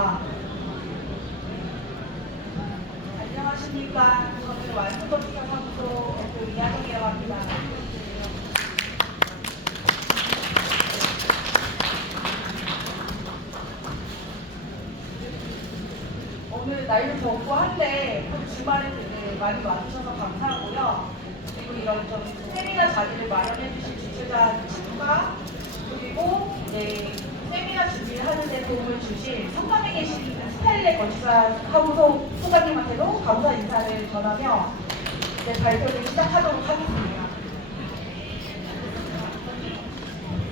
아, 안녕하십니까. 저는 완수건축사무소 이하정이라고 합니다. 오늘 날도 덥고 한데 주말에 되게 많이 와주셔서 감사하고요. 그리고 이런 좀 세미나 자리를 마련해 주신 주최자 친구가 그리고 세미나 준비를 하는 데 도움을 주신 성남에 계신 스타일의 건축사 사무소 소장님한테도 감사 인사를 전하며 발표를 시작하도록 하겠습니다.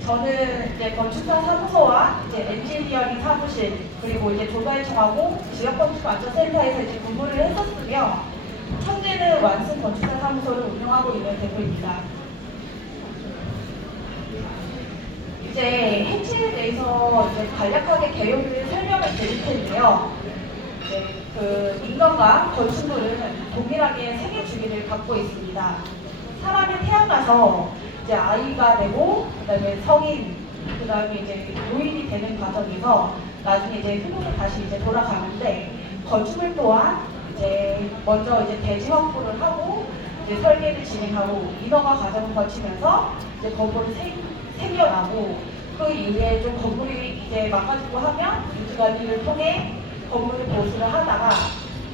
저는 건축사 사무소와 엔지니어링 사무실 그리고 조달청하고 지역건축안전센터에서 근무를 했었으며 현재는 완승 건축사 사무소를 운영하고 있는 대표입니다. 해체에 대해서 간략하게 개요를 설명을 드릴 텐데요. 인간과 건축물은 동일하게 생애 주기를 갖고 있습니다. 사람이 태어나서 아이가 되고 그다음에 성인 그다음에 노인이 되는 과정에서 나중에 흙으로 다시 돌아가는데 건축물 또한 먼저 대지 확보를 하고 설계를 진행하고 인허가 과정을 거치면서 건물을 생겨나고 그 이후에 좀 건물이 망가지고 하면 유지관리를 통해 건물을 보수를 하다가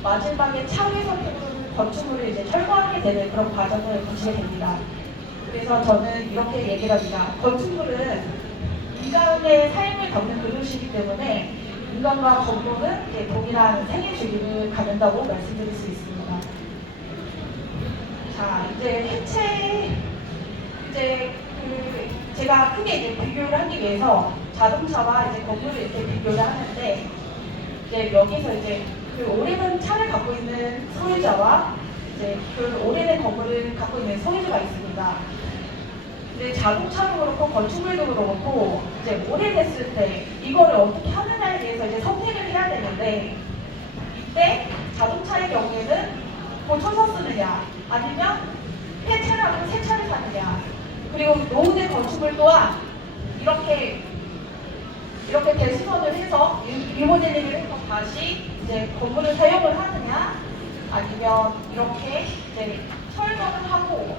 마지막에 차후의 선택으로는 건축물을 철거하게 되는 그런 과정을 거치게 됩니다. 그래서 저는 이렇게 얘기를 합니다. 건축물은 인간의 삶을 겪는 그릇이기 때문에 인간과 건물은 동일한 생애 주기를 갖는다고 말씀드릴 수 있습니다. 자, 해체 제가 크게 비교를 하기 위해서 자동차와 건물을 이렇게 비교를 하는데 여기서 그 오래된 차를 갖고 있는 소유자와 그 오래된 건물을 갖고 있는 소유자가 있습니다. 자동차도 그렇고 건축물도 그렇고 오래됐을 때 이거를 어떻게 하느냐에 대해서 선택을 해야 되는데 이때 자동차의 경우에는 고쳐서 쓰느냐 아니면 폐차를 하고 새 차를 사느냐 그리고 노후된 건축물 또한 이렇게 대수선을 해서 리모델링을 해서 다시 건물을 사용을 하느냐 아니면 이렇게 철거를 하고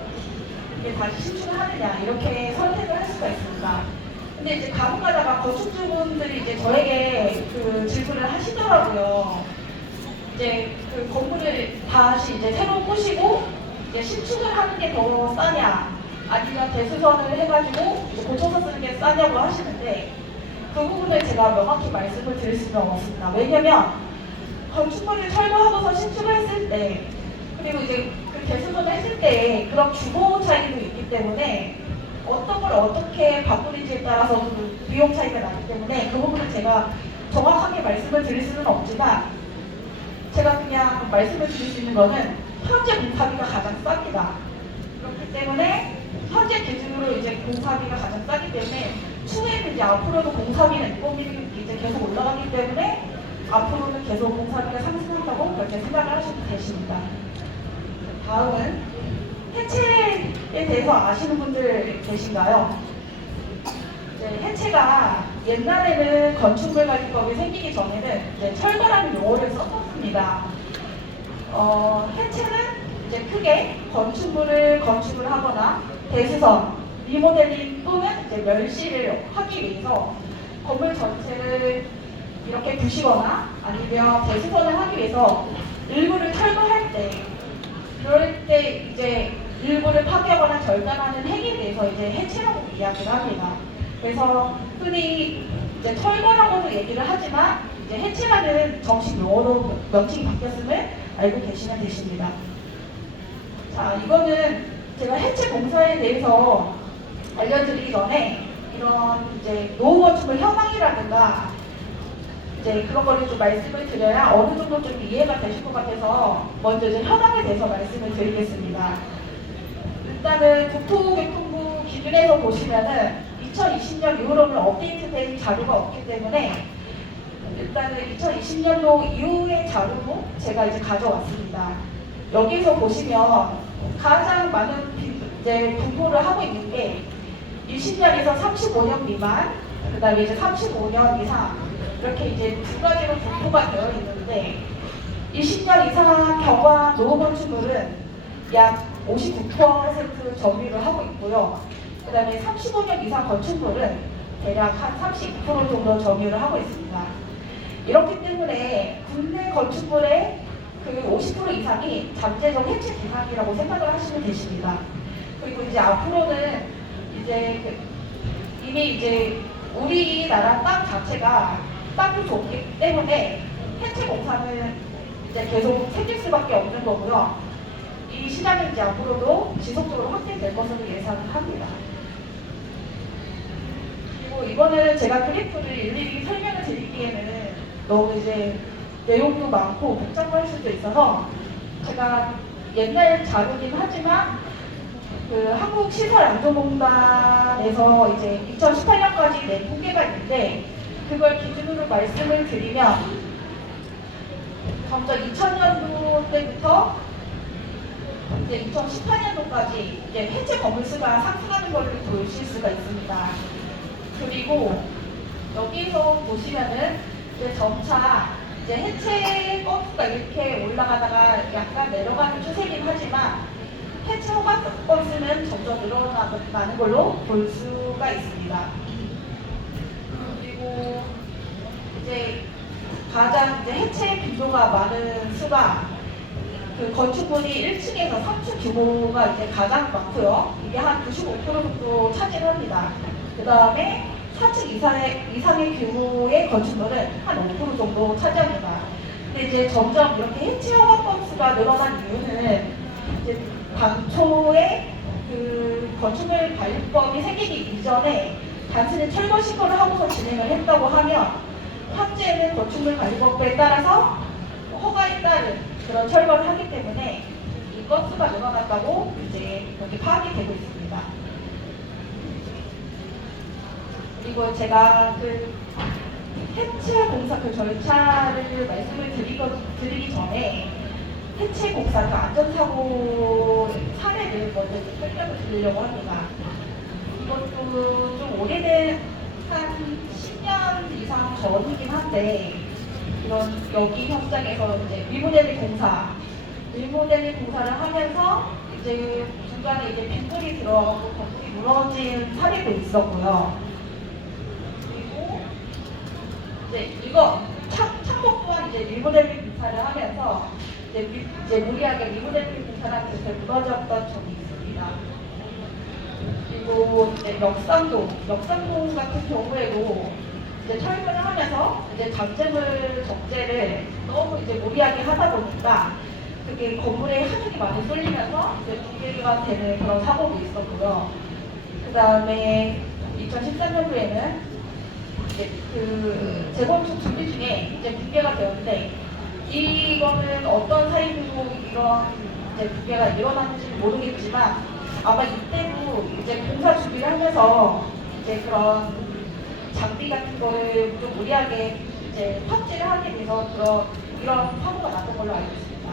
다시 신축을 하느냐 이렇게 선택을 할 수가 있습니다. 근데 가끔 가다가 건축주분들이 저에게 그 질문을 하시더라고요. 그 건물을 다시 새로 부시고 신축을 하는 게 더 싸냐 아니면 대수선을 해가지고 고쳐서 쓰는 게 싸냐고 하시는데 그 부분을 제가 명확히 말씀을 드릴 수는 없습니다. 왜냐면 건축물을 철거하고서 신축을 했을 때 그리고 그 대수선을 했을 때 그런 규모 차이도 있기 때문에 어떤 걸 어떻게 바꾸는지에 따라서 그 비용 차이가 나기 때문에 그 부분은 제가 정확하게 말씀을 드릴 수는 없지만 제가 그냥 말씀을 드릴 수 있는 거는 현재 공사비가 가장 쌉니다. 그렇기 때문에 현재 기준으로 공사비가 가장 싸기 때문에 추후에는 앞으로도 공사비는 인건비는 계속 올라가기 때문에 앞으로는 계속 공사비가 상승한다고 그렇게 생각을 하시면 되십니다. 다음은 해체에 대해서 아시는 분들 계신가요? 해체가 옛날에는 건축물관리법이 생기기 전에는 철거라는 용어를 썼었습니다. 해체는 크게 건축물을 건축을 하거나 대수선, 리모델링 또는 멸실을 하기 위해서 건물 전체를 이렇게 부시거나 아니면 대수선을 하기 위해서 일부를 철거할 때 그럴 때 일부를 파괴하거나 절단하는 행위에 대해서 해체라고 이야기를 합니다. 그래서 흔히 철거라고도 얘기를 하지만 해체라는 정식 용어로 명칭이 바뀌었음을 알고 계시면 되십니다. 자, 이거는 제가 해체 공사에 대해서 알려드리기 전에 이런 노후 건축물 현황이라든가 그런 거를 좀 말씀을 드려야 어느 정도 좀 이해가 되실 것 같아서 먼저 현황에 대해서 말씀을 드리겠습니다. 일단은 국토교통부 기준에서 보시면은 2020년 이후로는 업데이트된 자료가 없기 때문에 일단은 2020년도 이후의 자료도 제가 가져왔습니다. 여기서 보시면 가장 많은 분포를 하고 있는 게 20년에서 35년 미만, 그 다음에 35년 이상, 이렇게 이제 두 가지로 분포가 되어 있는데 20년 이상 경과 노후 건축물은 약 59% 점유를 하고 있고요. 그 다음에 35년 이상 건축물은 대략 한 32% 정도 점유를 하고 있습니다. 이렇기 때문에 국내 건축물의 그 50% 이상이 잠재적 해체 대상이라고 생각을 하시면 되십니다. 그리고 이제 앞으로는 이제 이미 이제 우리나라 땅 자체가 땅이 좋기 때문에 해체 공사는 이제 계속 생길 수밖에 없는 거고요. 이 시장은 이제 앞으로도 지속적으로 확대될 것으로 예상을 합니다. 그리고 이번에는 제가 그래프를 일일이 설명을 드리기에는 너무 이제 내용도 많고 복잡할 수도 있어서 제가 옛날 자료긴 하지만 그 한국시설안전공단에서 이제 2018년까지 낸 통계가 있는데 그걸 기준으로 말씀을 드리면 먼저 2000년도 때부터 이제 2018년도까지 이제 해체 건물수가 상승하는 것을 보실 수가 있습니다. 그리고 여기서 보시면은 이제 점차 이제 해체 건수가 이렇게 올라가다가 약간 내려가는 추세긴 하지만 해체 허가 건수는 점점 늘어나는 걸로 볼 수가 있습니다. 그리고 이제 가장 이제 해체 빈도가 많은 수가 그 건축물이 1층에서 3층 규모가 이제 가장 많고요. 이게 한 95% 정도 차지합니다. 그 다음에 4층 이상의 규모의 건축물은 한 5% 정도 차지합니다. 근데 이제 점점 이렇게 해체 허가 건수가 늘어난 이유는 이제 당초에 그 건축물 관리법이 생기기 이전에 단순히 철거 신고를 하고서 진행을 했다고 하면 현재는 건축물 관리법에 따라서 허가에 따른 그런 철거를 하기 때문에 이 건수가 늘어났다고 이제 그렇게 파악이 되고 있습니다. 그리고 제가 그 해체 공사 그 절차를 말씀을 드리기 전에 해체 공사 그 안전사고 사례를 먼저 설명을 드리려고 합니다. 이것도 좀 오래된 한 10년 이상 전이긴 한데 이런 여기 현장에서 이제 리모델링 공사를 하면서 이제 중간에 이제 빗물이 들어가고 건물이 무너진 사례도 있었고요. 그리고 이거 창목 또한 이제 리모델링 공사를 하면서 이제 무리하게 리모델링 공사를 하면서 무너졌던 적이 있습니다. 그리고 이제 역삼동 같은 경우에도 이제 철거를 하면서 이제 잔재물 적재를 너무 이제 무리하게 하다 보니까 그게 건물에 하중이 많이 쏠리면서 이제 붕괴가 되는 그런 사고도 있었고요. 그 다음에 2013년도에는 이제 그 재건축 준비 중에 이제 붕괴가 되었는데 이거는 어떤 사이로 이런 이제 붕괴가 일어났는지는 모르겠지만 아마 이때도 이제 공사 준비를 하면서 이제 그런 장비 같은 거를 좀 무리하게 이제 탑재를 하게 돼서 이런 사고가 났던 걸로 알고 있습니다.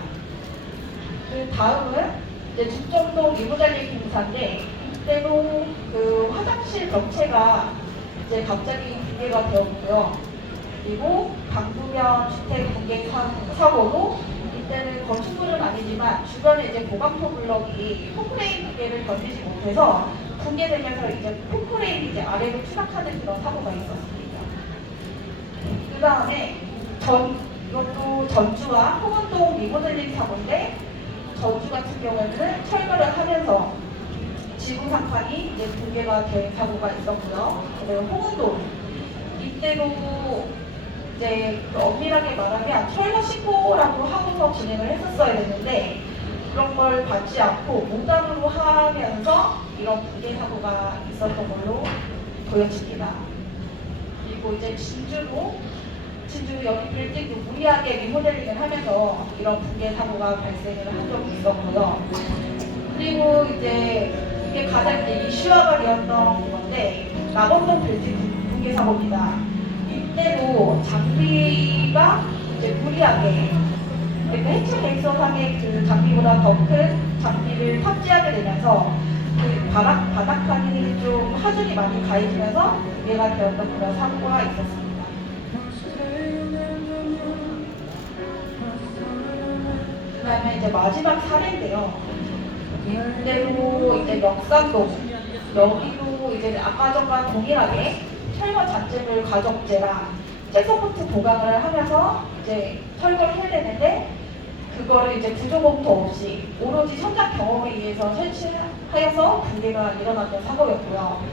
그 다음은 이제 중정동 리모델링 공사인데 이때도 그 화장실 벽체가 이제 갑자기 붕괴가 되었고요. 그리고 강부면 주택 붕괴 사고도 이때는 건축물은 아니지만 주변에 이제 보강토 블럭이 콘크레인 붕괴를 견디지 못해서 붕괴되면서 이제 콘크레인이 이제 아래로 추락하는 그런 사고가 있었습니다. 그 다음에 이것도 전주와 홍원동 리모델링 사고인데 전주 같은 경우에는 철거를 하면서 지붕 상판이 이제 붕괴가 된 사고가 있었고요. 그리고 홍원동 이때도 이제 엄밀하게 말하면 철거 신고라고 하고서 진행을 했었어야 했는데 그런 걸 받지 않고 무단으로 하면서 이런 붕괴 사고가 있었던 걸로 보여집니다. 그리고 이제 진주 여기 빌딩도 무리하게 리모델링을 하면서 이런 붕괴 사고가 발생을 한 적이 있었고요. 그리고 이제 이게 가장 이제 이슈화가 되었던 건데 낙원동 빌딩 붕괴 사고입니다. 이때도 장비가 이제 무리하게 해체 계획서상의 그 장비보다 더 큰 장비를 탑재하게 되면서 그 바닥판이 좀 하중이 많이 가해지면서 붕괴가 되었던 그런 사고가 있었습니다. 그다음에 이제 마지막 사례인데요. 이대로 이제 역삼동 여기도 이제 아까 전과 동일하게 철거 잔재물 가족재랑 잭서포트 보강을 하면서 이제 철거를 해야 되는데 그거를 이제 구조검토 없이 오로지 현장 경험에 의해서 설치하여서 붕괴가 일어났던 사고였고요.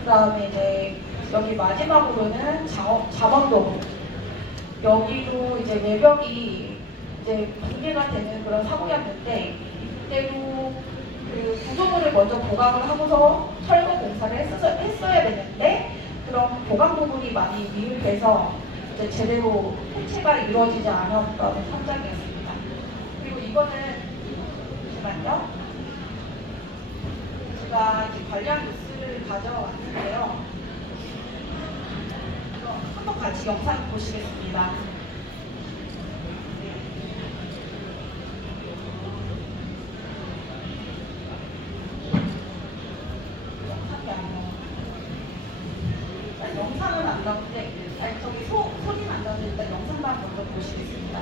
그 다음에 이제 여기 마지막으로는 잠원동 여기도 이제 외벽이 이제 붕괴가 되는 그런 사고였는데 그때도 그 구조물을 먼저 보강을 하고서 철거 공사를 했어야 되는데 그런 보강 부분이 많이 미흡해서 이제 제대로 해체가 이루어지지 않았던 현장이었습니다. 그리고 이거는 잠시만요. 제가 이제 관련 뉴스를 가져왔는데요. 한번 같이 영상 보시겠습니다. 영상은 안 나오는데, 아니 저기 소리는 안 나오는데 일단 영상만 먼저 보시겠습니다.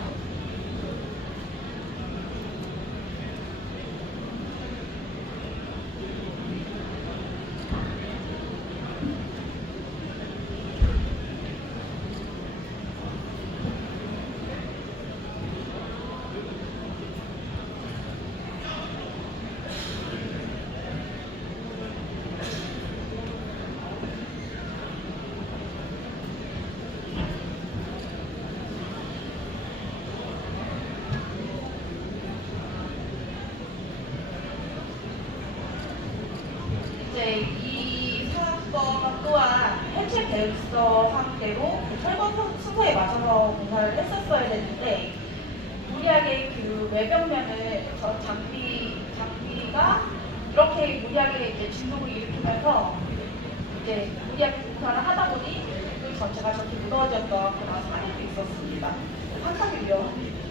이제 이 사건 또한 해체 계획서 상대로 그 철거 순서에 맞춰서 공사를 했었어야 되는데 무리하게 그 외벽면을 장비가 이렇게 무리하게 이제 진동을 일으키면서 이제 무리하게 공사를 하다 보니 그 전체가 저렇게 무너졌던 그런 사례도 있었습니다. 상당히 위험합니다.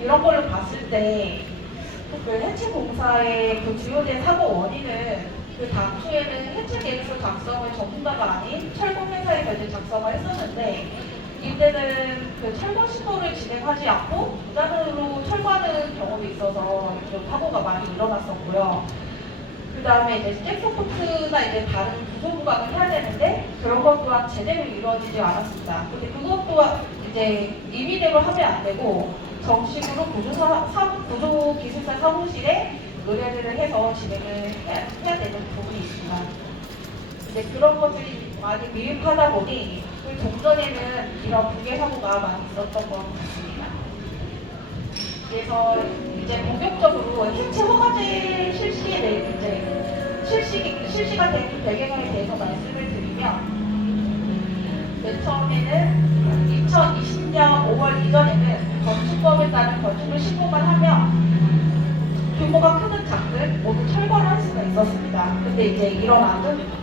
이런 걸로 봤을 때 그 해체 공사의 그 주요된 사고 원인은 그 당초에는 해체 계획서 작성을 전문가가 아닌 철거 회사에서 이제 작성을 했었는데 이때는 그 철거 신고를 진행하지 않고 무단으로 철거하는 경험이 있어서 좀 사고가 많이 일어났었고요. 그 다음에 이제 잭서포트나 이제 다른 구조 부강을 해야 되는데 그런 것 또한 제대로 이루어지지 않았습니다. 근데 그것 또한 이제 임의대로 하면 안 되고 정식으로 구조기술사 사무실에 의뢰를 해서 진행을 해야 되는 부분이 있습니다. 이제 그런 것들이 많이 미흡하다 보니 그 종전에는 이런 붕괴 사고가 많이 있었던 것 같습니다. 그래서 이제 본격적으로 해체 허가제 실시에 대해 실시가 된 배경에 대해서 말씀을 드리면 맨 처음에는 2020년 5월 이전에는 건축법에 따른 건축물 신고만 하면 규모가 크든 작든 모두 철거를 할 수가 있었습니다. 근데 이제 이런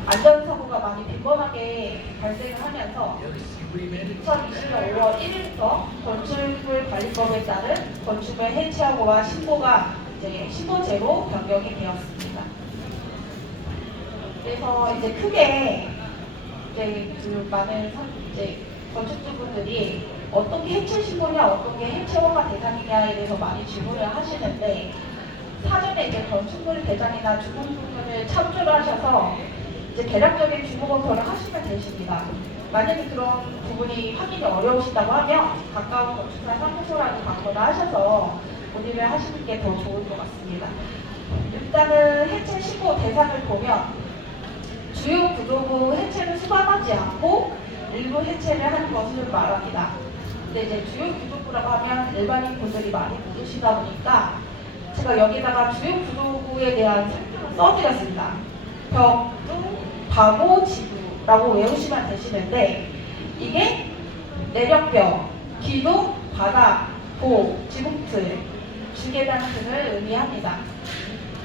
안전사고가 많이 빈번하게 발생을 하면서 2020년 5월 1일부터 건축물관리법에 따른 건축물 해체하고와 신고가 이제 신고제로 변경이 되었습니다. 그래서 이제 크게 이제 그 많은 건축주분들이 어떤 게 해체 신고냐, 어떤 게 해체 허가 대상이냐에 대해서 많이 질문을 하시는데 사전에 이제 건축물 대장이나 주공부문을 참조를 하셔서 이제 대략적인 주거 검토를 하시면 되십니다. 만약에 그런 부분이 확인이 어려우시다고 하면 가까운 건축사 사무소라도 방문을 하셔서 문의를 하시는 게 더 좋을 것 같습니다. 일단은 해체 신고 대상을 보면 주요 구조부 해체를 수반하지 않고 일부 해체를 하는 것을 말합니다. 근데 이제 주요 구조부라고 하면 일반인 분들이 많이 모르시다 보니까 제가 여기다가 주요 구조부에 대한 설명을 써드렸습니다. 벽, 가구, 지구라고 외우시면 되시는데 이게 내력벽, 기둥, 바닥, 보, 지붕틀, 주계단 등을 의미합니다.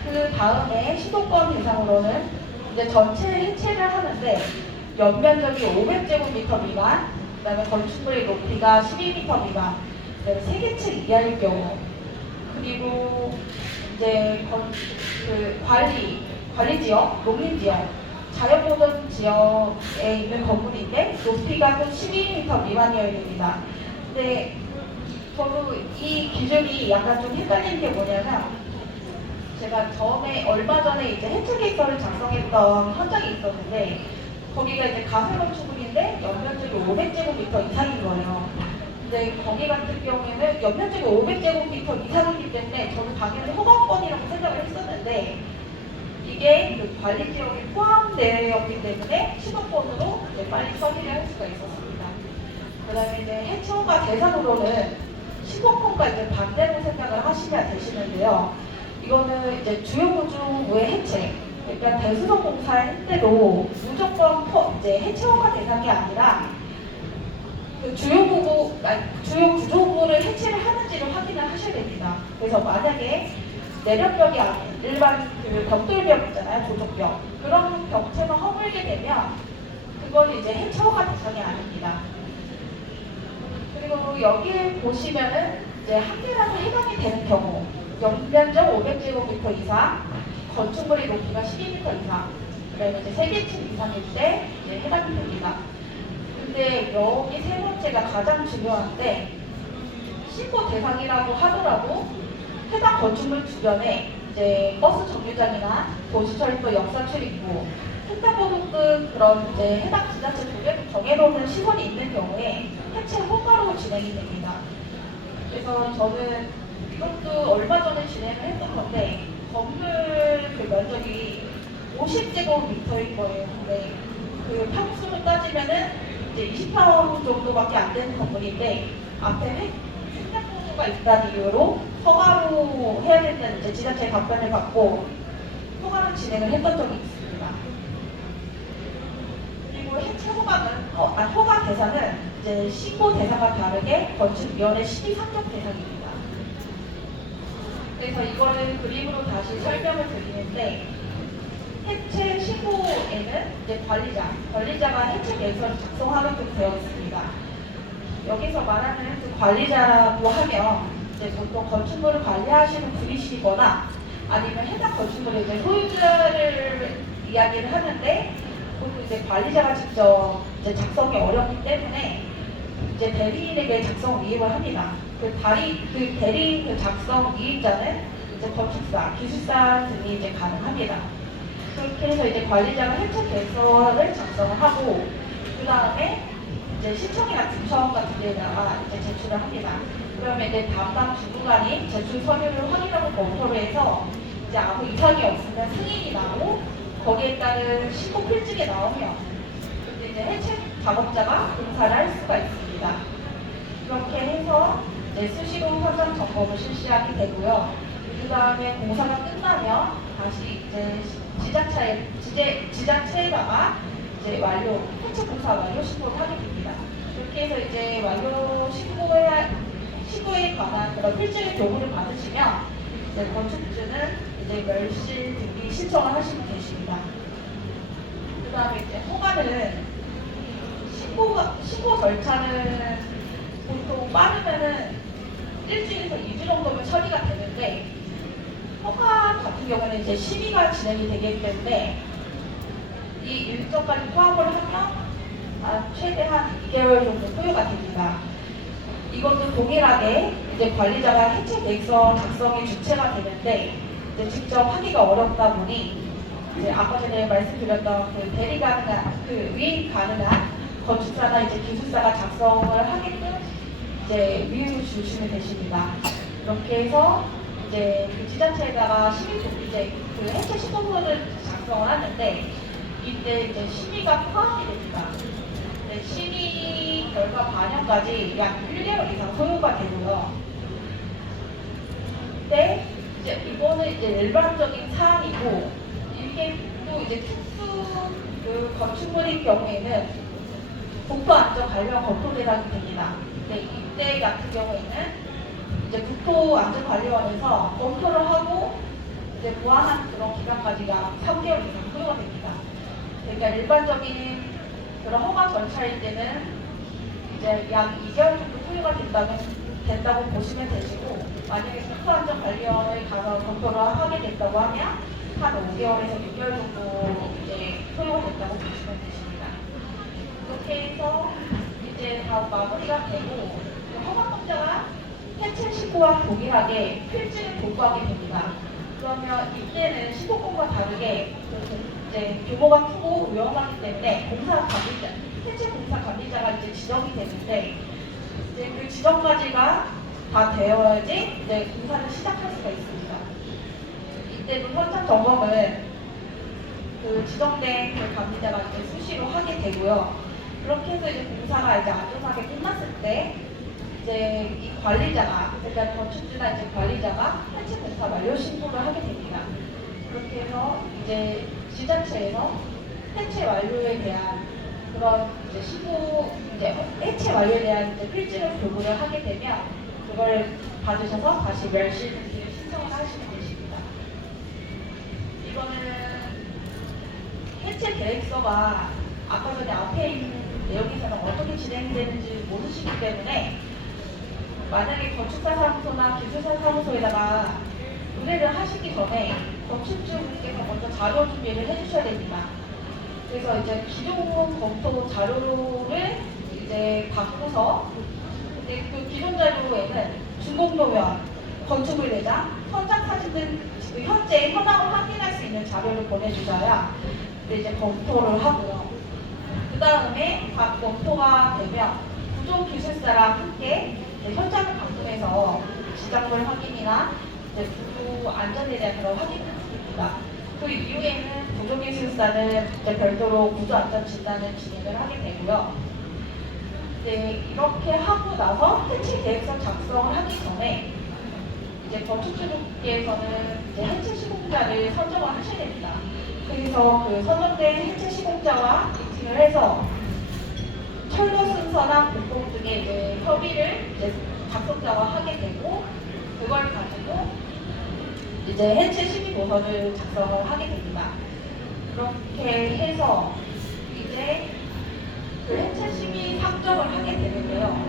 그 다음에 시도권 대상으로는 이제 전체 해체를 하는데 연면적이 500제곱미터 미만, 그다음에 건축물의 높이가 12m 미만, 그다음에 세개층 이하일 경우, 그리고 이제 관리 지역, 농림 지역, 자연보전 지역에 있는 건물인데 높이가 또 12m 미만이어야 됩니다. 근데 저도 이 기준이 약간 좀 헷갈리는 게 뭐냐면 제가 처음에 얼마 전에 이제 해체 계획서를 작성했던 현장이 있었는데 거기가 이제 가설 건축물인데 연면적이 500제곱미터 이상인 거예요. 근데 거기 같은 경우에는 연면적이 500제곱미터 이상이기 때문에 저는 당연히 허가권이라고 생각을 했었는데 이게 그 관리 지역에 포함되었기 때문에 시도권으로 이제 빨리 처리를 할 수가 있었습니다. 그다음에 이제 해체 허가 대상으로는 시도권과 이제 반대로 생각을 하시면 되시는데요. 이거는 이제 주요 구조의 해체, 그러니까 대수도 공사할 때도 무조건 이제 해체 허가 대상이 아니라 그 주요 구조물을 해체를 하는지를 확인을 하셔야 됩니다. 그래서 만약에 내력벽이 아닌 일반 그 벽돌벽 있잖아요, 조적벽. 그런 벽체만 허물게 되면 그건 이제 해체 허가 대상이 아닙니다. 그리고 여기 보시면은 이제 한 개라도 해당이 되는 경우 연면적 500제곱미터 이상, 건축물의 높이가 12m 이상, 그다음에 이제 3개층 이상일 때 이제 해당이 됩니다. 근데 여기 세 번째가 가장 중요한데 신고 대상이라고 하더라도 해당 건축물 주변에 이제 버스 정류장이나 도시철도 역사 출입구, 횡단보도 등 그런 이제 해당 지자체 조례로 정해놓은 시설이 있는 경우에 해체 허가로 진행이 됩니다. 그래서 저는 이것도 얼마 전에 진행을 했던 건데 건물 그 면적이 50제곱미터인 거예요. 근데 그 평수로 따지면은 이제 20평 정도밖에 안 되는 건물인데 앞에 횡단보도가 있다는 이유로 허가로 해야 된다는 이제 지자체 답변을 받고 허가로 진행을 했던 적이 있습니다. 그리고 해체 허가 대상은 이제 신고 대상과 다르게 건축위원회 심의 상정 대상입니다. 그래서 이거는 그림으로 다시 설명을 드리는데 해체 신고에는 이제 관리자가 해체 계획서를 작성하게끔 되어 있습니다. 여기서 말하는 그 관리자라고 하면 이제 보통 건축물을 관리하시는 분이시거나 아니면 해당 건축물의 이제 소유자를 이야기를 하는데 보통 이제 관리자가 직접 이제 작성이 어렵기 때문에 이제 대리인에게 작성 위임을 합니다. 그 대리인 그 작성 위임자는 이제 건축사, 기술사 등이 이제 가능합니다. 그렇게 해서 이제 관리자가 해체 계획서를 작성을 하고 그 다음에 이제 시청이나 구청 같은 데다가 이제 제출을 합니다. 그러면 이제 담당 주무관이 제출 서류를 확인하고 검토를 해서 이제 아무 이상이 없으면 승인이 나고 거기에 따른 신고 필증이 나오면 그때 이제 해체 작업자가 공사를 할 수가 있습니다. 그렇게 해서 이제 수시로 현장 점검을 실시하게 되고요. 그 다음에 공사가 끝나면 다시 이제 지자체에다가 이제 해체 공사 완료 신고를 하게 됩니다. 이렇게 해서 이제 완료 신고에 관한 그런 필증의 교부를 받으시면 이제 건축주는 이제 멸실 등기 신청을 하시면 되십니다. 그 다음에 이제 허가는 신고 절차는 보통 빠르면은 일주일에서 2주 정도면 처리가 되는데 허가 같은 경우는 이제 심의가 진행이 되기 때문에 이 일정까지 포함을 하면 최대한 2개월 정도 소요가 됩니다. 이것도 동일하게 이제 관리자가 해체 계획서 작성의 주체가 되는데 이제 직접 하기가 어렵다 보니 이제 아까 전에 말씀드렸던 그 대리 가능한 그 위임 가능한 건축사나 이제 기술사가 작성을 하게끔 이제 위임을 주시면 되십니다. 이렇게 해서 이제 그 지자체에다가 이제 그 해체 신고서를 작성을 하는데 이때 이제 심의가 포함이 됩니다. 심의 결과 반영까지 약 1개월 이상 소요가 되고요. 근데 이제 이거는 이제 일반적인 사안이고 이게 또 이제 특수 그 건축물인 경우에는 국토안전관련 검토 대상이 됩니다. 근데 이때 같은 경우에는 이제 국토안전관리원에서 검토를 하고 이제 보완한 그런 기간까지 약 3개월 이상 소요가 됩니다. 그러니까 일반적인 그런 허가 절차일 때는 이제 약 2개월 정도 소요가 된다고 보시면 되시고 만약에 국토안전관리원에 가서 검토를 하게 된다고 하면 한 5개월에서 6개월 정도 이제 소요가 됐다고 보시면 되십니다. 이렇게 해서 이제 다 마무리가 되고 허가업자가 해체 시고와 동일하게 필지를 보고하게 됩니다. 그러면 이때는 시공과 다르게 이제 규모가 크고 위험하기 때문에 공사 관리자, 해체 공사 관리자가 이제 지정이 되는데 이제 그 지정까지가 다 되어야지 이제 공사를 시작할 수가 있습니다. 이때도 현장 점검을 그 지정된 그 관리자가 이제 수시로 하게 되고요. 그렇게 해서 이제 공사가 이제 안전하게 끝났을 때 이제 이 관리자가, 그러니까 건축주나 이제 관리자가 해체 공사 완료 신고를 하게 됩니다. 그렇게 해서 이제 지자체에서 해체 완료에 대한 그런 이제 신고, 이제 해체 완료에 대한 이제 필지를 교부를 하게 되면 그걸 받으셔서 다시 멸실을 신청을 하시면 되십니다. 이거는 해체 계획서가 아까 전에 앞에 있는 내용에서는 어떻게 진행되는지 모르시기 때문에 만약에 건축사 사무소나 기술사 사무소에다가 의뢰를 하시기 전에 건축주분께서 먼저 자료 준비를 해주셔야 됩니다. 그래서 이제 기존 검토 자료를 이제 받고서 근데 그 기존 자료에는 준공도면, 건축의뢰자, 현장 사진 등 그 현재 현황을 확인할 수 있는 자료를 보내주셔야 이제 검토를 하고요. 그 다음에 각 검토가 되면 구조기술사랑 함께 현장을 방문해서 지정물 확인이나 구조 안전에 대한 그런 확인을 드립니다. 그 이후에는 구조기술사는 별도로 구조 안전 진단을 진행을 하게 되고요. 이렇게 하고 나서 해체 계획서 작성을 하기 전에 이제 건축주분께서는 이제 해체 시공자를 선정을 하셔야 됩니다. 그래서 그 선정된 해체 시공자와 미팅을 해서 철거 순서나 공공 등의 이제 협의를 이제 작성자와 하게 되고 그걸 가지고 이제 해체 심의 보선을 작성을 하게 됩니다. 그렇게 해서 이제 그 해체 심의 상정을 하게 되는데요.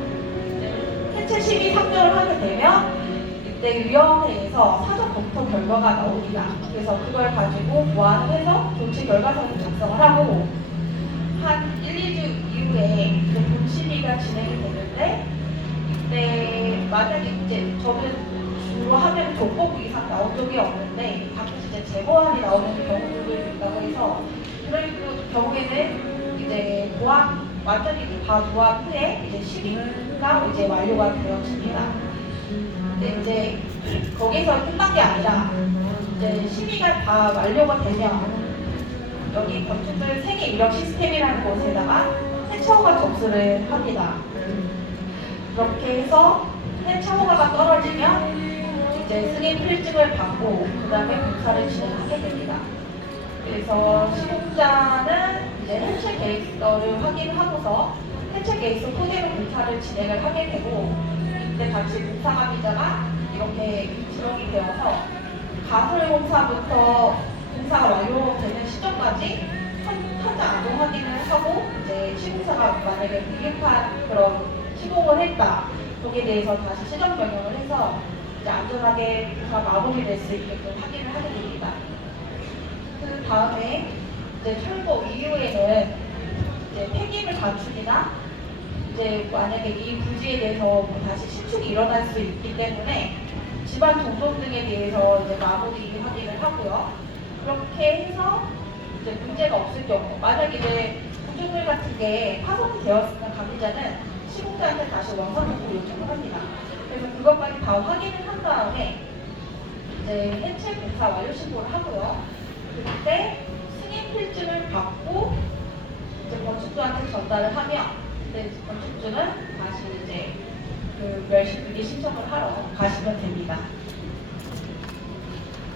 해체 심의 상정을 하게 되면 이때 위원회에서 사전 검토 결과가 나옵니다. 그래서 그걸 가지고 보완해서 조치 결과서를 작성을 하고 한 1, 2주 이후에 그 본심의가 진행이 되는데 이때 만약에 이제 저는 주로 하면 조건부 이상 나온 적이 없는데 가끔씩 이제 재보완이 나오는 경우들도 있다고 해서 그런 경우에는 이제 보완 완전히 다 보완 후에 이제 심의가 이제 완료가 되어집니다. 근데 이제 거기서 끝난 게 아니라 이제 심의가 다 완료가 되면 여기 건축물 세계 이력 시스템이라는 곳에다가 해체 허가 접수를 합니다. 그렇게 해서 해체 허가가 떨어지면 이제 승인 필증을 받고 그 다음에 공사를 진행하게 됩니다. 그래서 시공자는 이제 해체 계획서를 확인하고서 해체 계획서 토대로 공사를 진행을 하게 되고 이때 같이 공사관리자가 이렇게 지정이 되어서 가설 공사부터 공사가 완료되는 시점까지 현장 안전 확인을 하고 이제 시공사가 만약에 미흡한 그런 시공을 했다 거기에 대해서 다시 시정 변경을 해서 이제 안전하게 공사 마무리될 수 있게끔 확인을 하게 됩니다. 그 다음에 이제 철거 이후에는 이제 폐기물 가축이나 이제 만약에 이 부지에 대해서 뭐 다시 신축이 일어날 수 있기 때문에 집안 동동 등에 대해서 이제 마무리 확인을 하고요. 그렇게 해서 이제 문제가 없을 경우 만약에 이제 구조물 같은 게 파손이 되었으면 관리자는 시공자한테 다시 원상 복구 요청을 합니다. 그래서 그것까지 다 확인을 한 다음에 이제 해체 공사 완료 신고를 하고요. 그때 승인 필증을 받고 이제 건축주한테 전달을 하면 이제 건축주는 다시 이제 그 멸실분리 신청을 하러 가시면 됩니다.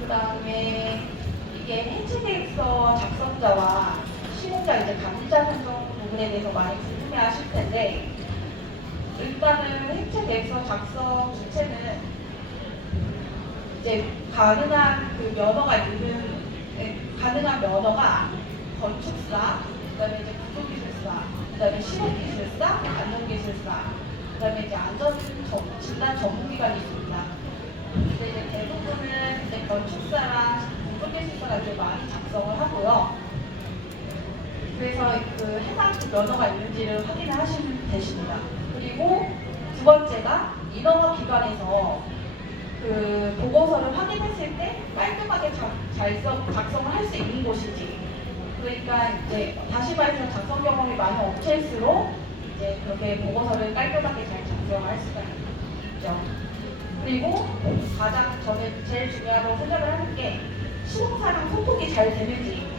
그 다음에 이게 해체 계획서 작성자와 시공자 이제 관리자 선정 부분에 대해서 많이 궁금해하실 텐데 일단은 해체 계획서 작성 주체는 이제 가능한 그 면허가 있는 가능한 면허가 건축사, 그다음에 이제 구조기술사, 그다음에 시공기술사, 안전기술사, 그다음에 이제 안전 진단 전문기관이 있습니다. 근데 이제 대부분은 이제 건축사랑 구조기술사가 이제 많이 작성을 하고요. 그래서 그 해당 면허가 있는지를 확인을 하시면 되십니다. 그리고 두 번째가 인허가 기관에서 그 보고서를 확인했을 때 깔끔하게 작성을 할 수 있는 곳인지, 그러니까 이제 다시 말해서 작성 경험이 많은 업체일수록 이제 그렇게 보고서를 깔끔하게 잘 작성할 수가 있죠. 그리고 가장 저는 제일 중요하다고 생각을 하는 게 시공사랑 소통이 잘 되는지.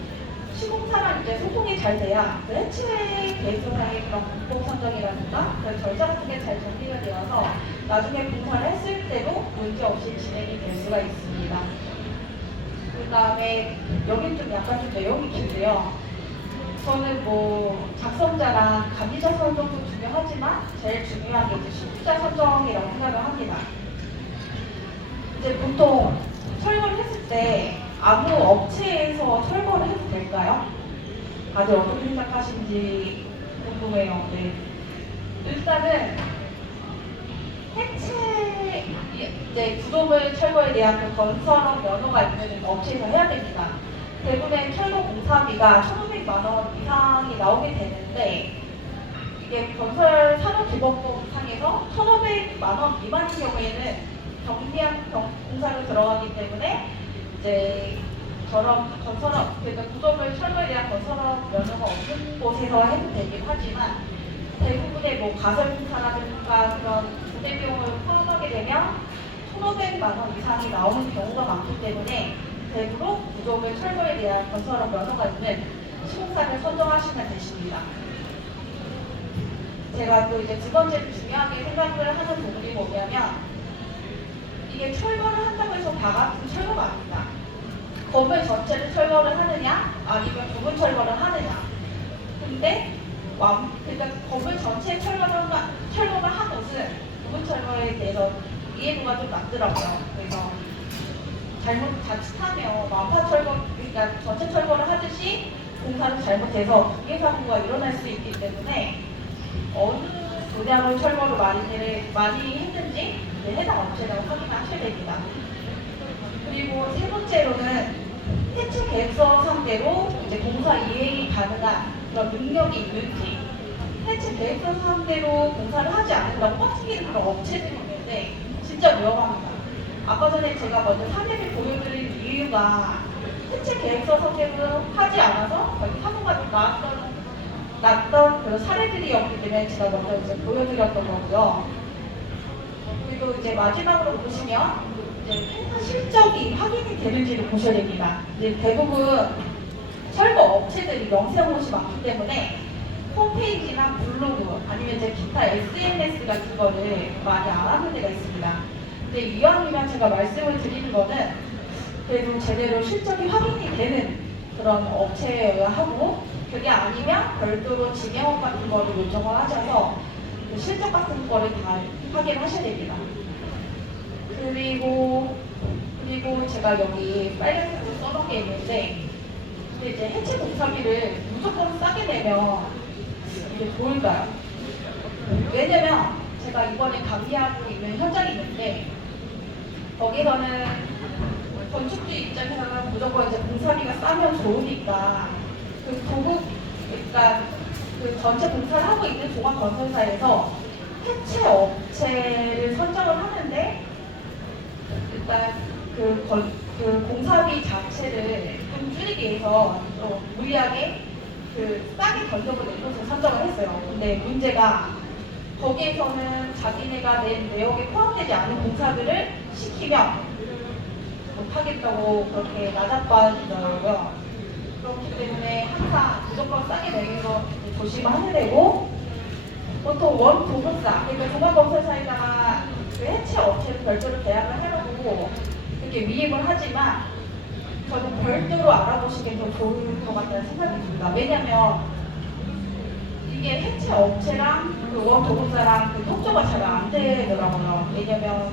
시공사랑 이제 소통이 잘 돼야 그 해체 계획서상의 그런 공법 선정이라든가 그런 절차 같은 게 잘 정리가 되어서 나중에 공사를 했을 때도 문제 없이 진행이 될 수가 있습니다. 그 다음에 여긴 좀 약간 좀 내용이 긴데요. 저는 뭐 작성자랑 감리자 선정도 중요하지만 제일 중요한 게 이제 수주자 선정이라고 생각을 합니다. 이제 보통 철거를 했을 때 아무 업체에서 철거를 해도 될까요? 다들 어떻게 생각하시는지 궁금해요. 네. 일단은 해체 이제 구조물 철거에 대한 그 건설업 면허가 있는 업체에서 해야 됩니다. 대부분의 철거 공사비가 1,500만 원 이상이 나오게 되는데 이게 건설 산업기본법 상에서 1,500만 원 미만인 경우에는 경비한 공사로 들어가기 때문에 이제 저런 건설업, 그러니까 구조물 철거에 대한 건설업 면허가 없는 곳에서 해도 되긴 하지만 대부분의 뭐 가설공사라든가 그런 부대 비용을 포함하게 되면 1,500만 원 이상이 나오는 경우가 많기 때문에 되도록 구조물 철거에 대한 건설업 면허가 있는 시공사를 선정하시면 되십니다. 제가 또 이제 두 번째로 중요하게 생각을 하는 부분이 뭐냐면 이게 철거를 한다고 해서 다 같은 철거가 아닙니다. 건물 전체를 철거를 하느냐 아니면 부분 철거를 하느냐. 근데 그러니까 건물 전체 철거만 한 곳은 부분 철거에 대해서 이해도가 좀 낮더라고요. 그래서 자칫하면 완파 철거, 그러니까 전체 철거를 하듯이 공사를 잘못해서 기계 사고가 일어날 수 있기 때문에 어느 분야로 철거를 많이 했는지 해당 업체라고 확인하셔야 됩니다. 그리고 세 번째로는 해체 계획서 상대로 이제 공사 이행이 가능한 그런 능력이 있는지. 해체 계획서 상대로 공사를 하지 않는다고 뻥튀기는 그런 업체들이 있는데 진짜 위험합니다. 아까 전에 제가 먼저 사례를 보여드린 이유가 해체 계획서 상대로 하지 않아서 사고가 좀 났던 그런 사례들이었기 때문에 제가 먼저 이제 보여드렸던 거고요. 그리고 이제 마지막으로 보시면 이제 회사 실적이 확인이 되는지를 보셔야 됩니다. 이제 대부분 철거 업체들이 명세한 곳이 많기 때문에 홈페이지나 블로그 아니면 이제 기타 SNS 같은 거를 많이 안 하는 데가 있습니다. 근데 이왕이면 제가 말씀을 드리는 거는 그래도 제대로 실적이 확인이 되는 그런 업체여야 하고 그게 아니면 별도로 지명업 같은 거를 요청을 하셔서 그 실적 같은 거를 다 확인하셔야 됩니다. 그리고 제가 여기 빨간색으로 써놓은 게 있는데 근데 이제 해체 공사비를 무조건 싸게 내면 이게 좋을까요? 왜냐면 제가 이번에 감리하고 있는 현장이 있는데 거기서는 건축주 입장에서는 무조건 이제 공사비가 싸면 좋으니까 그 그러니까 그 전체 공사를 하고 있는 종합건설사에서 해체 업체를 선정을 하는데 일단 그 공사비 자체를 좀 줄이기 위해서 또 무리하게 그 싸게 견적을 낸 것을 선정을 했어요. 근데 문제가 거기에서는 자기네가 낸 내역에 포함되지 않은 공사들을 시키면 못하겠다고 그렇게 낮아빠지더라고요. 그렇기 때문에 항상 무조건 싸게 내는 거 조심하셔야 되고 보통 원도급사, 그러니까 종합건설사에다가 그 해체 업체를 별도로 계약을 해놓고 이렇게 위임을 하지만 저는 별도로 알아보시는 게 더 좋을 것 같다는 생각이 듭니다. 왜냐면 이게 해체 업체랑 그 원도급사랑 그 협조가 잘 안 되더라고요. 왜냐면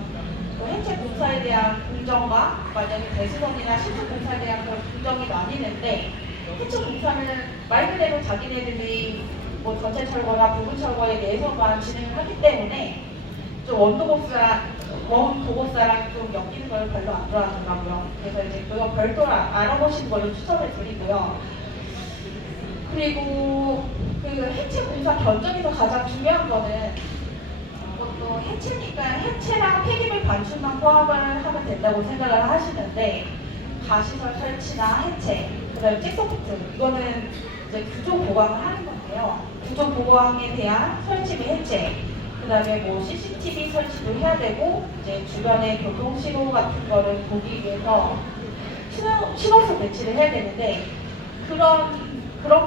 그 해체 공사에 대한 공정과 만약에 대수선이나 신축 공사에 대한 그런 공정이 나뉘는데 해체 공사는 말 그대로 자기네들이 뭐 전체 철거나 부분 철거에 대해서만 진행을 하기 때문에 좀 원도급사랑 좀 엮이는 걸 별로 안 좋아하더라고요. 그래서 이제 그거 별도로 알아보시는 걸로 추천을 드리고요. 그리고 그 해체 공사 견적에서 가장 중요한 거는 또 해체니까 해체랑 폐기물 반출만 포함을 하면 된다고 생각을 하시는데 가시설 설치나 해체, 그다음에 잭소프트 이거는 이제 구조 보강을 하는 건데요. 구조 보강에 대한 설치 및 해체, 그다음에 뭐 CCTV 설치도 해야 되고 이제 주변의 교통 신호 같은 거를 보기 위해서 신호수 배치를 해야 되는데 그런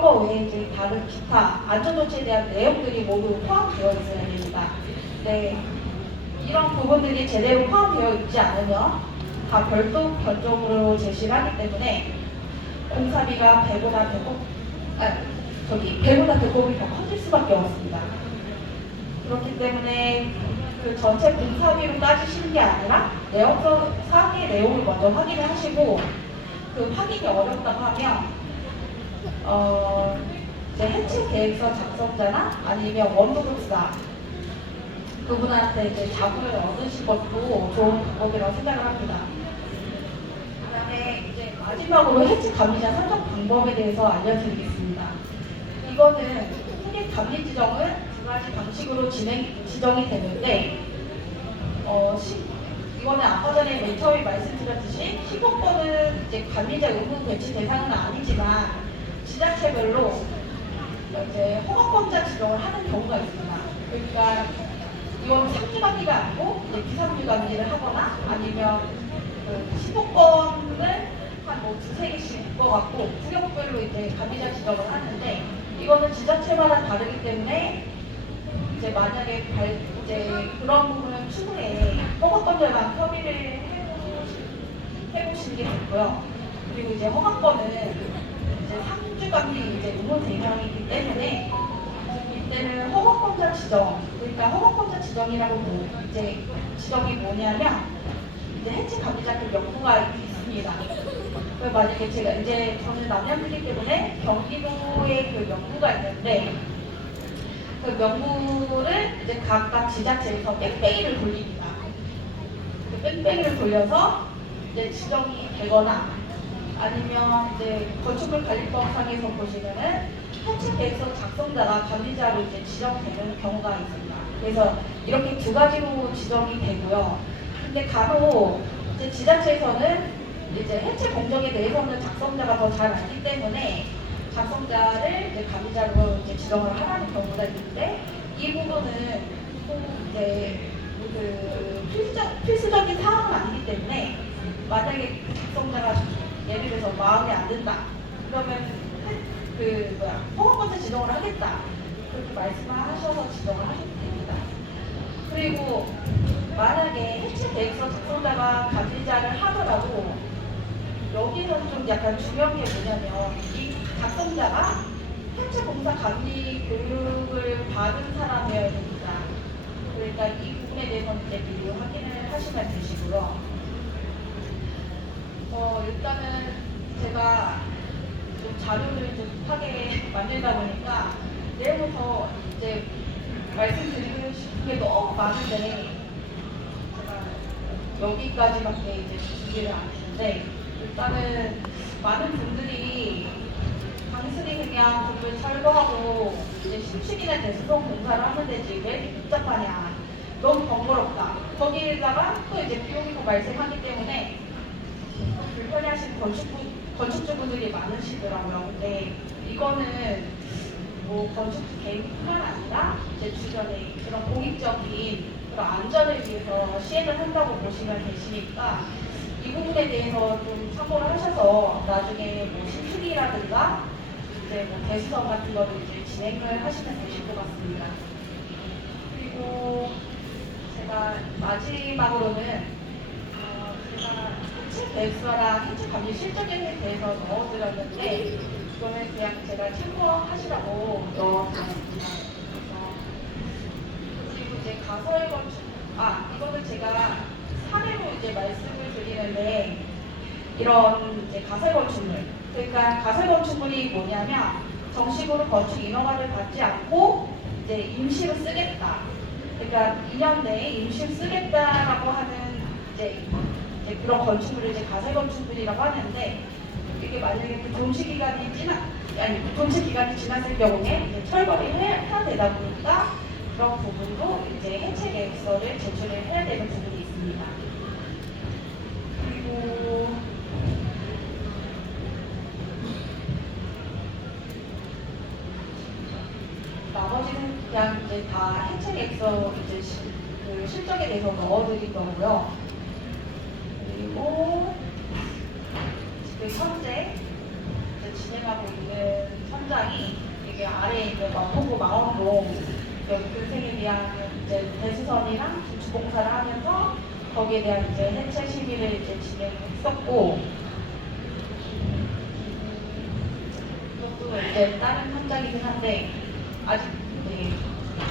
거 외에 이제 다른 기타 안전조치에 대한 내용들이 모두 포함되어 있어야 됩니다. 네, 이런 부분들이 제대로 포함되어 있지 않으면 다 별도 견적으로 제시를 하기 때문에 공사비가 배보다 배꼽이 더 커질 수밖에 없습니다. 그렇기 때문에 그 전체 공사비로 따지시는 게 아니라 내역서 사항의 내용을 먼저 확인을 하시고 그 확인이 어렵다고 하면 이제 해체 계획서 작성자나 아니면 원부급사 그분한테 이제 자문을 얻으신 것도 좋은 방법이라고 생각을 합니다. 그다음에 이제 마지막으로 해체 감리자 선정 방법에 대해서 알려드리겠습니다. 이거는 후기 감리 지정은 두 가지 방식으로 지정이 되는데 이거는 아까 전에 맨 처음에 말씀드렸듯이 15건은 이제 감리자 의무 배치 대상은 아니지만 지자체별로 이제 허가권자 지정을 하는 경우가 있습니다. 그러니까 이건 상주관리가 아니고 이제 비상주관리를 하거나 아니면 그 15건을 한 뭐 두세 개씩 묶어갖고 구역별로 이제 감리자 지정을 하는데 이거는 지자체마다 다르기 때문에 이제 만약에 이제 그런 부분은 추후에 허가권자랑 협의를 해보시는 게 좋고요. 그리고 이제 허가권은 이제 상주관리 이제 의무 대상이기 때문에 이때는 허가권자 지정, 그러니까 허가권자 지정이라고 이제 지정이 뭐냐면 이제 해체 감리자 그 명부가 있습니다. 만약에 저는 남양주이기 때문에 경기도에 그 명부가 있는데 그 명부를 이제 각각 지자체에서 뺑뺑이를 돌립니다. 그 뺑뺑이를 돌려서 이제 지정이 되거나 아니면 이제 건축물관리법상에서 보시면은 해체 계획서 작성자가 감리자로 이제 지정되는 경우가 있습니다. 그래서 이렇게 두 가지로 지정이 되고요. 근데 간혹 이제 지자체에서는 이제 해체 공정에 대해서는 작성자가 더 잘 알기 때문에 작성자를 이제 감리자로 이제 지정을 하라는 경우가 있는데 이 부분은 꼭 이제 그 필수적인 사항은 아니기 때문에 만약에 작성자가 예를 들어서 마음에 안 든다 그러면 허가권자 지정을 하겠다 그렇게 말씀을 하셔서 지정을 하시면 됩니다. 그리고 만약에 해체 계획서 작성자가 감리자를 하더라도 여기는 좀 약간 중요한 게 뭐냐면 이 작성자가 해체 공사 감리 교육을 받은 사람이어야 됩니다. 그러니까 이 부분에 대해서는 이제 미리 확인을 하시면 되시고요. 일단은 제가 좀 자료를 좀 급하게 만들다 보니까 내일부터 이제 말씀드리고 싶은 게 너무 많은데 제가 여기까지밖에 이제 준비를 안 했는데 일단은 많은 분들이 단순히 그냥 건물 철거하고 이제 신축이나 대수성 공사를 하는 데지 왜 이렇게 복잡하냐 너무 번거롭다 거기에다가 또 이제 비용이 더 발생하기 때문에 불편해하시는 건축주분들이 많으시더라고요. 근데 이거는 뭐 건축 개인뿐만 아니라 이제 주변에 그런 공익적인 그런 안전을 위해서 시행을 한다고 보시면 되시니까 이 부분에 대해서 좀 참고를 하셔서 나중에 뭐 신축이라든가 이제 뭐 대수성 같은 거를 이제 진행을 하시면 되실 것 같습니다. 그리고 제가 마지막으로는 제가 해체 계획서랑 해체 감리 실적에 대해서 넣어드렸는데 이거는 그냥 제가 참고하시라고 넣어드렸습니다. 그리고 이제 가설 건축 이거는 제가 사례로 이제 말씀을 드리는데 이런 이제 가설 건축물 그러니까 가설 건축물이 뭐냐면 정식으로 건축 인허가를 받지 않고 이제 임시로 쓰겠다. 그러니까 2년 내에 임시로 쓰겠다라고 하는 이제 그런 건축물을 이제 가설 건축물이라고 하는데 이게 만약에 그 종시 기간이 아니 존치 기간이 지났을 경우에 이제 철거를 해야 되다 보니까 그런 부분도 이제 해체 계획서를 제출을 해야 되는 부분이 있습니다. 그리고 나머지는 그냥 이제 다 해체 계획서 이제 그 실적에 대해서 넣어드릴 거고요. 그리고 지금 현재 이제 진행하고 있는 현장이 이게 아래에 있는 마포구 망원동 근생에 대한 이제 대수선이랑 주공사를 하면서 거기에 대한 이제 해체 시비를 이제 진행했었고, 이것도 이제 다른 현장이긴 한데 아직 네,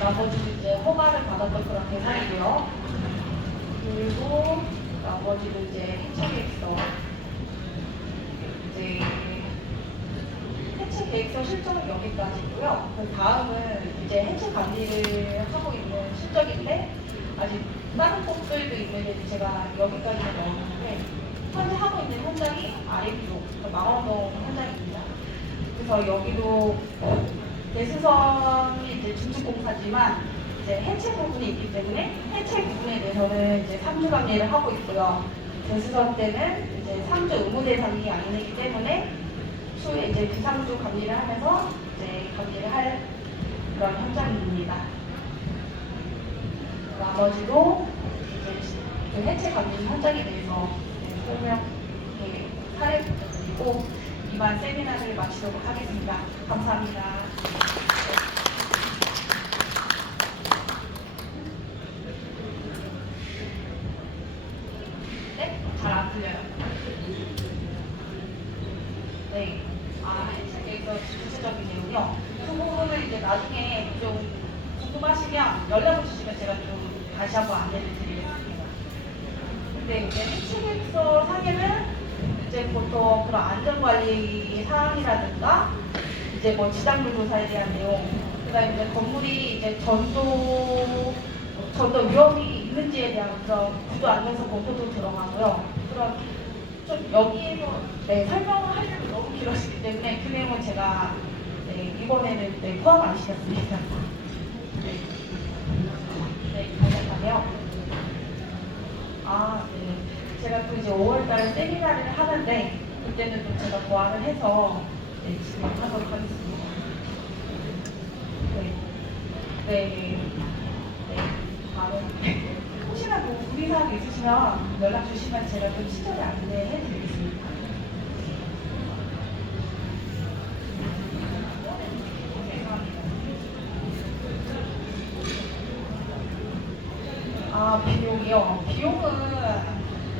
나머지는 이제 허가를 받았던 그런 대상이고요. 그리고 나머지는 이제 해체 계획서 이제 해체 계획서 실적은 여기까지고요. 그 다음은 이제 해체 관리를 하고 있는 실적인데 아직 다른 곳들도 있는데 제가 여기까지 넣었는데 현재 하고 있는 현장이 아래쪽 그 망원동 현장입니다. 그래서 여기도 대수선이 이제 중축공사지만 이제 해체 부분이 있기 때문에 해체 부분에 대해서는 이제 3주 관리를 하고 있고요. 대수선 때는 이제 3주 의무 대상이 아니기 때문에 추후에 이제 비상주 관리를 하면서 이제 관리를 할 그런 현장입니다. 나머지도 이제 그 해체 관리 현장에 대해서 설명 사례 드리고 이만 세미나를 마치도록 하겠습니다. 감사합니다. 네? 잘 안 들려요. 네. 해체 계획서 구체적인 내용이요. 그 부분을 이제 나중에 좀 궁금하시면 연락을 주시면 제가 좀 다시 한번 안내를 드리겠습니다. 근데 이제 해체 계획서 상에는 이제 보통 그런 안전관리 사항이라든가 이제 뭐 지상물 조사에 대한 내용, 그다음에 이제 건물이 이제 전도 위험이 있는지에 대한 그런 구조 안전성 검토도 들어가고요. 그런 좀 여기에서 설명을 하려면 너무 길어지기 때문에 그 내용은 제가 이번에는 포함 안 시켰습니다. 감사하며 제가 또 이제 5월달에 세미나를 하는데 그때는 좀 제가 보완을 해서 진행하도록 하겠습니다. 혹시나 뭐 궁금사항 있으시면 연락 주시면 제가 좀 친절히 안내해 드리겠습니다. 비용이요. 비용은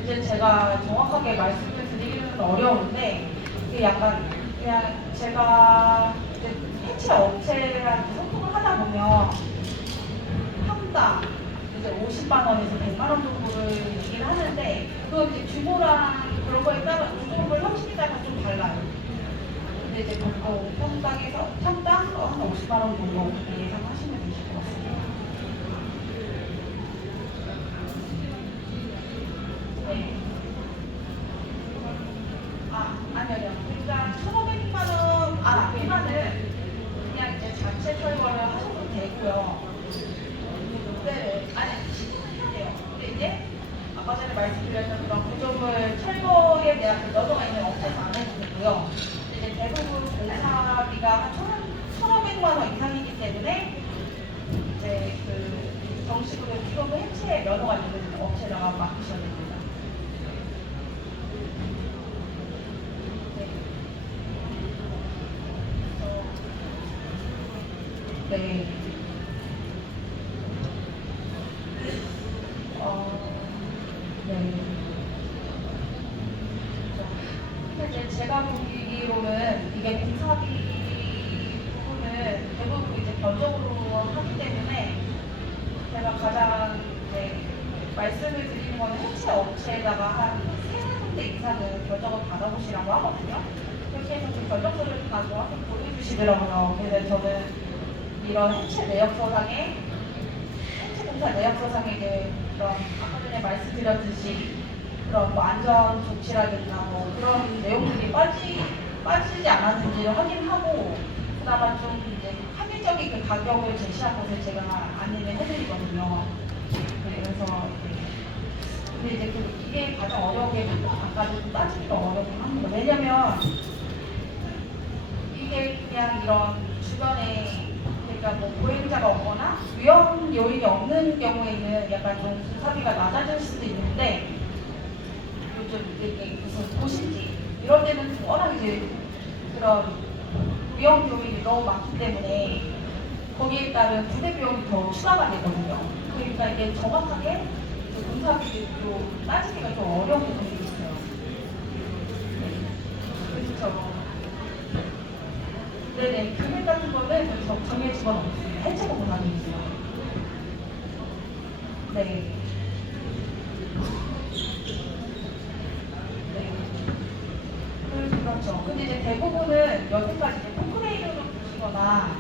이제 제가 정확하게 말씀을 드리기는 어려운데 이게 약간 그냥 제가 이제 해체 업체랑 소통을 하다 보면 평당 이제 50만 원에서 100만 원 정도를 얘기를 하는데 그건 이제 규모랑 그런 거에 따라 규모별 형식에 따라 좀 달라요. 근데 이제 보통 평당 한 50만 원 정도 예상하시면 되실 것 같습니다. 아니요. 그러니까 1,500만 원, 미만은 그냥 이제 자체 철거를 하셔도 되고요. 네, 아니, 시도는 해야 돼요. 근데 이제 아까 전에 말씀드렸던 그런 구조물 철거에 대한 여도가 있는 업체에서 안 해주고요. 이제 대부분 공사비가 한 1,500만 원 이상이기 때문에 이제 그 정식으로 기존 해체 면허가 있는 업체에다가 맡기셔야 됩니다. 네. 네. 근데 이제 제가 보기로는 이게 공사비 부분은 대부분 이제 변적으로 하기 때문에 제가 가장 말씀을 드리는 거는 해체 업체에다가 한 3군데 이상은 변적을 받아보시라고 하거든요. 그렇게 해서 좀 변적서를 가져와서 보내주시더라고요. 그래서 저는 이런 해체 내역서상에 해체 공사 내역서상에 이제 그런 아까 전에 말씀드렸듯이 그런 뭐 안전 조치라든가 뭐 그런 내용들이 빠진 빠지지 않았는지를 확인하고 그나마 좀 이제 합리적인 그 가격을 제시한 것을 제가 안내를 해드리거든요. 그래서 근데 이제 이게 가장 어려운 게 아까도 따지기가 어렵긴 합니다. 왜냐면 이게 그냥 이런 주변에 그러니까 뭐 보행자가 없거나 위험 요인이 없는 경우에는 약간 좀 공사비가 낮아질 수도 있는데 요즘 이게 무슨 도심지 이런 데는 워낙 이제 그런 위험 요인이 너무 많기 때문에 거기에 따른 부대 비용이 더 추가가 되거든요. 그러니까 이게 정확하게 공사비로 따지기가 좀 어려운 부분이 있어요. 네. 그렇죠. 네네. 금액 같은 거는 정해진 건 없습니다. 해체가 공사비이죠. 네. 네. 그렇죠. 근데 이제 대부분은 여태까지 이제 콘크레인으로 부시거나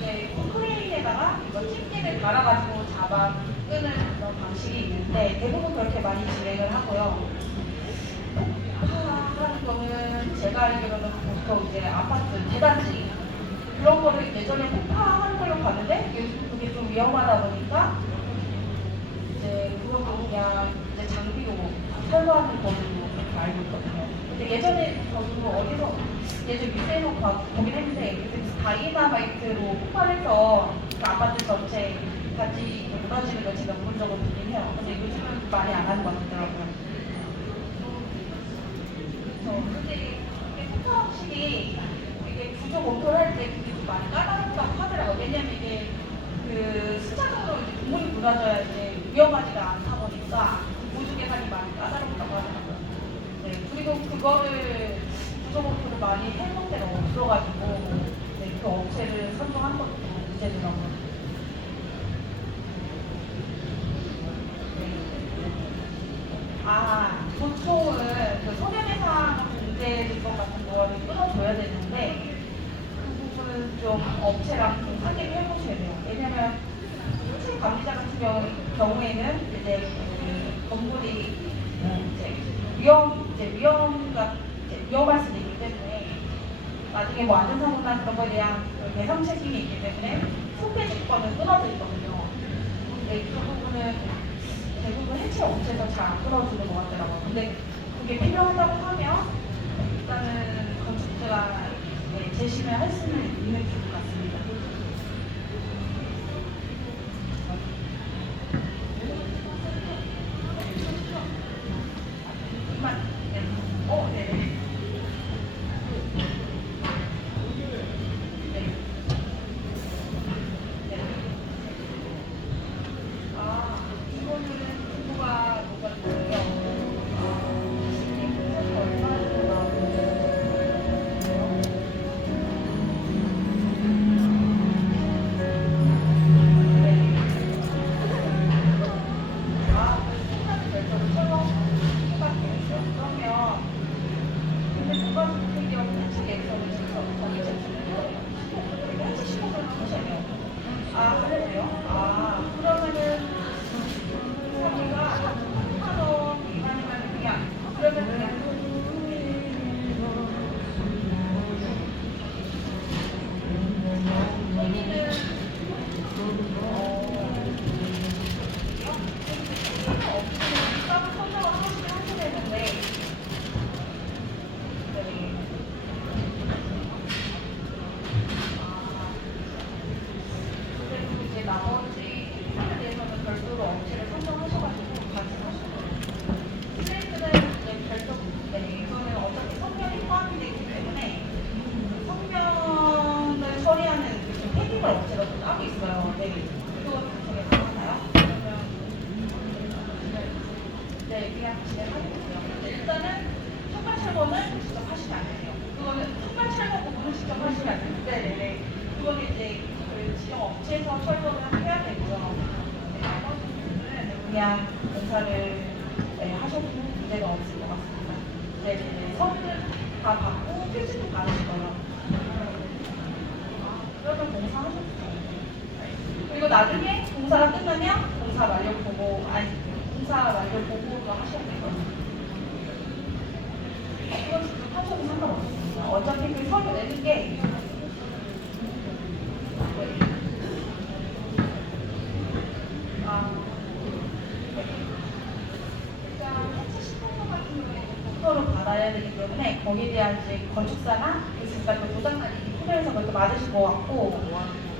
이제 콘크레인에다가 이거 집게를 달아가지고 잡아 끄는 그런 방식이 있는데 대부분 그렇게 많이 진행을 하고요. 하는 거는 제가 알기로는 보통 이제 아파트 대단지 그런 거를 예전에 폭파하는 걸로 봤는데 요즘 그게 좀 위험하다 보니까 이제 그것도 그냥 이제 장비로 철거하는 걸로 그렇게 알고 있거든요. 근데 예전에 저도 어디서 예전 뉴스에서 보긴 했는데 다이나마이트로 폭발해서 그 아파트 전체 같이 무너지는 걸 제가 본 적은 있긴 해요. 근데 요즘은 많이 안 하는 것 같더라고요. 근데 이게 폭파 확실히 이게 구조 검토를 할 때 그게 좀 많이 까다롭다고 하더라고요. 왜냐면 이게 그 수차적으로 이제 동물이 무너져야 이제 위험하지가 않다 보니까 보조 계산이 많이 까다롭다고 하더라고요. 네, 그리고 그거를 구조 검토를 많이 해본 데가 없어가지고 네, 그 업체를 선정한 것도 문제더라고요. 보통은 그 손해배상 공제권 같은 거를 끊어줘야 되는데 그 부분은 좀 업체랑 좀 상의를 해보셔야 돼요. 왜냐면 신체 감리자 같은 경우에는 이제 그 건물이 이제 위험할 수도 있기 때문에 나중에 뭐 안전사고나 그런 거에 대한 배상 책임이 있기 때문에 손배주권은 끊어져 있거든요. 네, 그 부분은 대부분 해체 업체에서 잘 안 끌어주는 것 같더라고요. 근데 그게 필요하다고 하면 일단은 건축주가 제시를 할 수는 있는 것 같습니다. 네네. 네. 네. 이거는 정보가 녹았고요. 이게 공사가 얼마 정도 끝나는 결정을 처음 수밖에 없어요. 그러면 근데 누가 같은 경우는 해체계획서를 저기 제출을 해요. 해체 신고를 하셔야 돼요. 그래요? 그러면은 자기가 하던 위반이면 그냥 그러면 그냥 여기는 따로 선정을 하셔야 되는데 네. 그리고 이제 나머지 필요에 대해서는 별도로 업체를 선정하셔가지고 같이 하시면 돼요. 슬레이트는 이제 별도, 네, 이거는 어차피 성명이 포함이 되기 때문에 성명을 처리하는 그 페이퍼 업체가 또 따로 있어요. 네, 그거 중에서 하나요? 그러면 네, 그냥 진행하겠고요. 일단은 선발 철거는 직접 하시면 안 돼요. 그거는 선발 철거 부분은 직접 하시면 안 돼요. 네네네. 그거는 이제 그 지정 업체에서 철거를 해야 되고요. 네, 나머지 부분은 그냥 공사를 하셔도 문제가 없을 것 같습니다. 네네네. 서류는 다 받고 필지도 받으실 거예요. 그러면 공사하셔도 돼요. 그리고 나중에 공사가 끝나면 공사 완료 보고, 공사 완료 보고도 하셔야 되거든요. 이건 하셔도 상관없습니다. 어차피 그 서류 내는 게 아, 일단 해체 신청서 같은 경우에는 국토로 받아야 되기 때문에 거기에 대한 이제 건축사나 기술사 그 도장난이 필요해서 그것도 맞으실 것 같고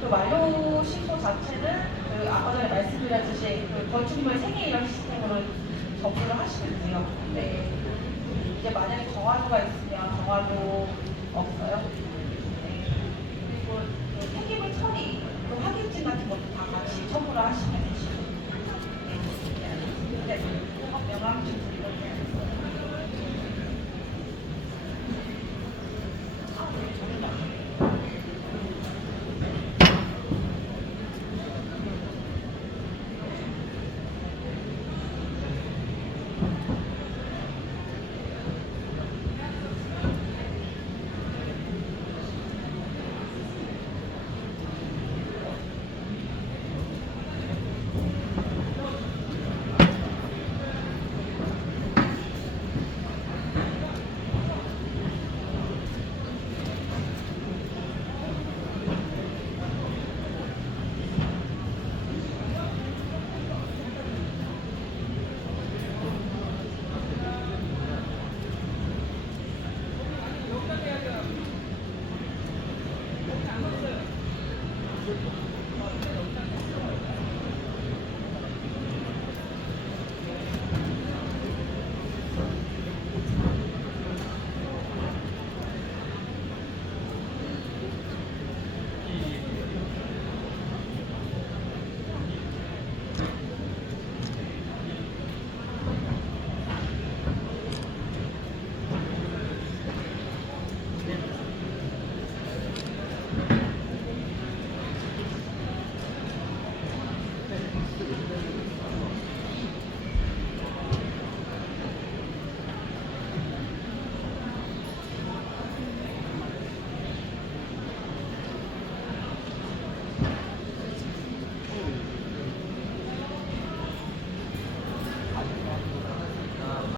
그 완료 신고 자체는 그 아까 전에 말씀드렸듯이 그 건축물 생애 이력 시스템으로 접수를 하시면 돼요. 네. 이제 만약에 정화조가 있으면 정화조